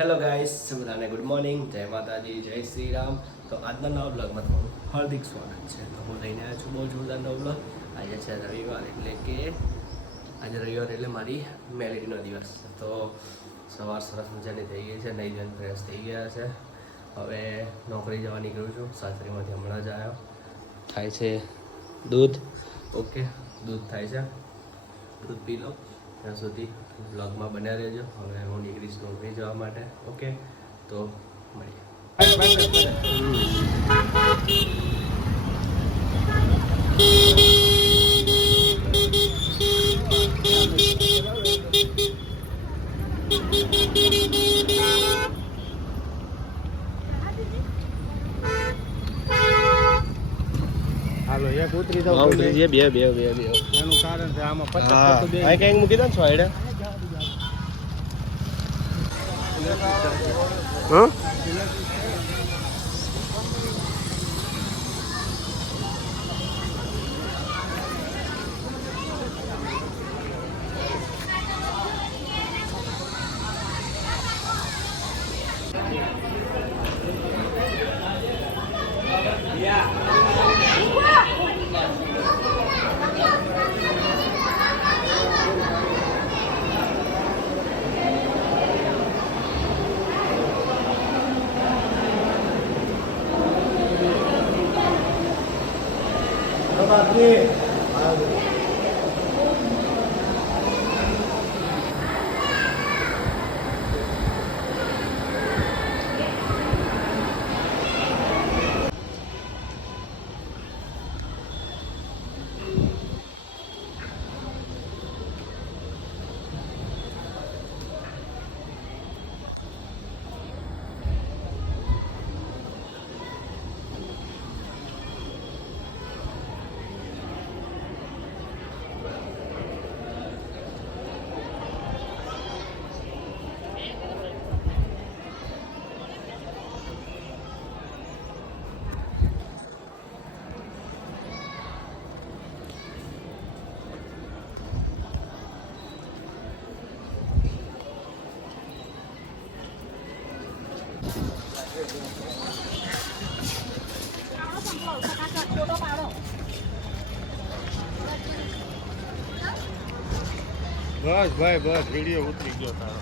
Hello guys, બધાને good morning, જય માતાજી, જય શ્રી રામ. તો આજના નવા બ્લોગમાં તમારું હાર્દિક સ્વાગત છે. તો હું લઈને આવ્યો છું બહુ જોરદાર નવો બ્લોગ. આજે છે રવિવાર, એટલે મારી મેલેડીનો દિવસ. તો સવાર સરસ મજાની થઈ ગઈ છે, નહીં ધોઈને ફ્રેશ થઈ ગયા છે. હવે નોકરી જવા નીકળું છું. સાસરીમાંથી હમણાં જ આવ્યો. થાય છે દૂધ, ઓકે, દૂધ થાય છે, દૂધ પી લો. ત્યાં સુધી બ્લોગમાં બન્યા રહેજો. હવે હું નીકળીશ નોકરી જવા માટે. ઓકે, તો મળીએ. હાલો એક ઉતરી જાવ ઉતરી જઈએ, બે એનું કારણ છે આમાં 50 બે કંઈક મૂકી દો ને છોડે. હા, બસ ભાઈ બસ વિડીયો ઉતરી ગયો તારો.